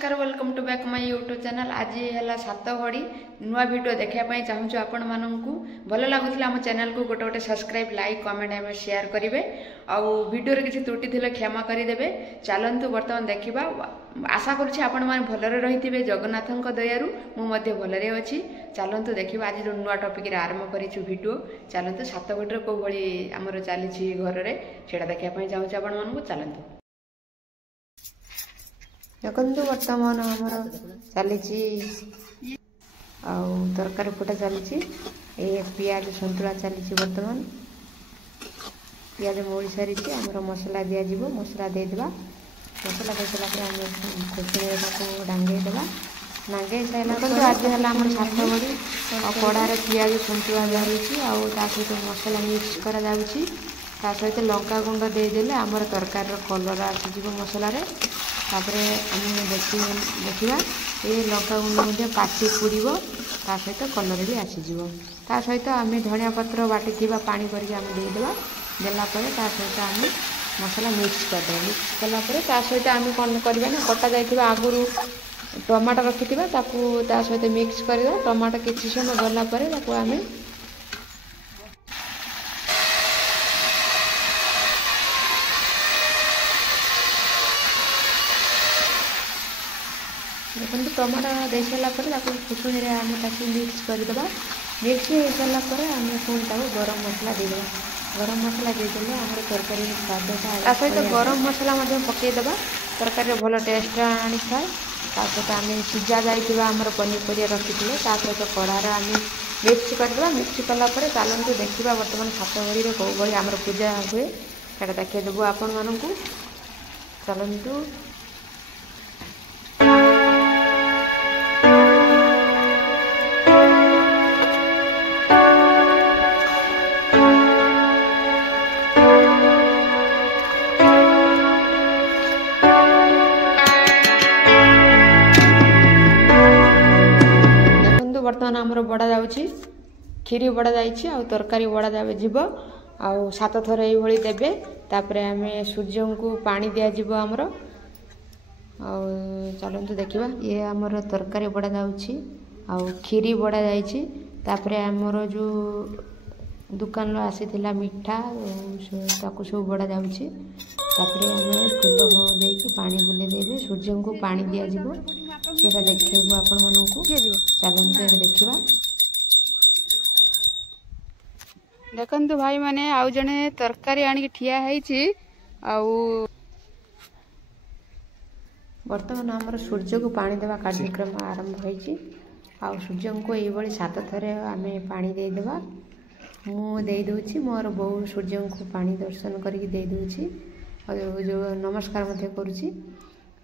नमस्कार welcome to back my YouTube channel. आज है 7 घड़ी नुआ वीडियो देखापी चाहूँ आपण मानक भल लगुला आम चैनल को गोटे गोटे सब्सक्राइब लाइक कमेंट एवं शेयर करेंगे। आउ वीडियो किसी त्रुटि थे क्षमा करदे। चलतु बर्तमान देखा आशा करुँच आपण मैंने भलरे रही जगन्नाथ दयारू मुझे भलरे अच्छी। चलतु देखा आज जो नुआ टपिक आरंभ करूँ वीडियो। चलतु 7 घड़ी कौ भाई आमर चली घर में से देखापी चाहूँ आपण मानक। चलतु देखु बर्तमान आमर चली तरकारी फुटा चली पियाज सन्तुला चली। बर्तमान पियाज मोड़ी सारी आमर मसला दिज्व मसला देदेबा मसला दे सारापर खुशुणी डांगेदेबा डांगे सारा आज है आम 7 घड़ी कड़ार पियाज सन्तुला जाऊँगी आ सहित मसला मिक्स करा सहित लंका गुंड देदेले आमर तरकार कलर आसीज मसलार। तापर आम देखा ये लंका गुंड पाचि पुड़ सहित कलर भी आसीज। सहित आम धनिया पत्र बाटी पानी करके देदेबा देलापर सहित आम मसला मिक्स करदे। मिक्स कलापर सहित आम कौन करवा ना कटा जाइए आगुरी टमाटो रखी सहित मिक्स करदे। टमाटो किसी समय गलापर आम देखो टमाटो दे सारापर खुशुणी आम मिक्स करदे। मिक्स हो सारापर आम पुणी गरम मसला देदेबा। गरम मसला देदेले आम तरकारी स्वाद सहित गरम मसला पकईदेबा तरकारी भल टेस्ट आनी था। सहित आम सीझा जाम पनीपरिया रखी सहित कड़ार आम मिक्स करदे। मिक्स कलापर चलतु देखा बर्तमान 7 घड़ी में कौ भाई आम पूजा हुए से देखदेबू आपण मानक। चलतु बर्तमान आमर बड़ा जाऊँगी खीरी बड़ा जाइए तरकारी बड़ा जाए जीव आ 7 थर ये देवे। तापर आम सूर्य को पानी दिज्व आमर चलतु देखा ये आमर तरकारी बड़ा जाऊँगी आ खीरी बड़ा जाइए। तापर आमर जो दुकान आसी मिठा ताकू सब बड़ा जाऊँगी। तापर आम फूल देकी पानी बुले देवे सूर्य को पानी दिज्व से देखू आपण मानक। चलते देखा देखु भाई माने आउ जने तरकारी आनी ठिया है बर्तमान आमर सूर्य को पानी देवा कार्यक्रम आरंभ होइछि। आ सूर्य को ये 7 थर आम पानी देदेबा। मुझे मोर बो सूर्य को पानी दर्शन करके जो नमस्कार करुँची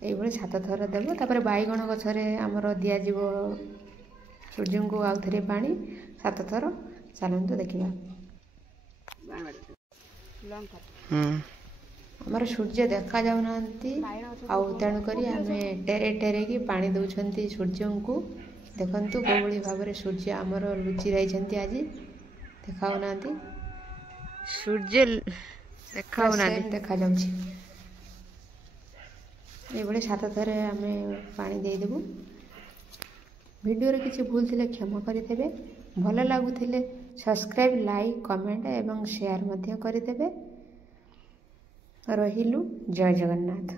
ये 7 थर देव। तापर बैगण गछरे आमर दिज्व सूर्य को आउ थे पानी 7 थर। चलतु देखा आमर सूर्य देखा जाऊना तेणुक आम टेरे टेरे की पानी दौरान सूर्य को देखु कौली भाव में सूर्य आमर लुचि रही आज देखाऊना सूर्य देखा जाऊँगी। ये 7 थर आम पानी देदेबू। वीडियो रे किसी भूल थे क्षमा करेंगे। भल लगुले सब्सक्राइब लाइक कमेंट एवं शेयर करदे। रहिलु जय जगन्नाथ।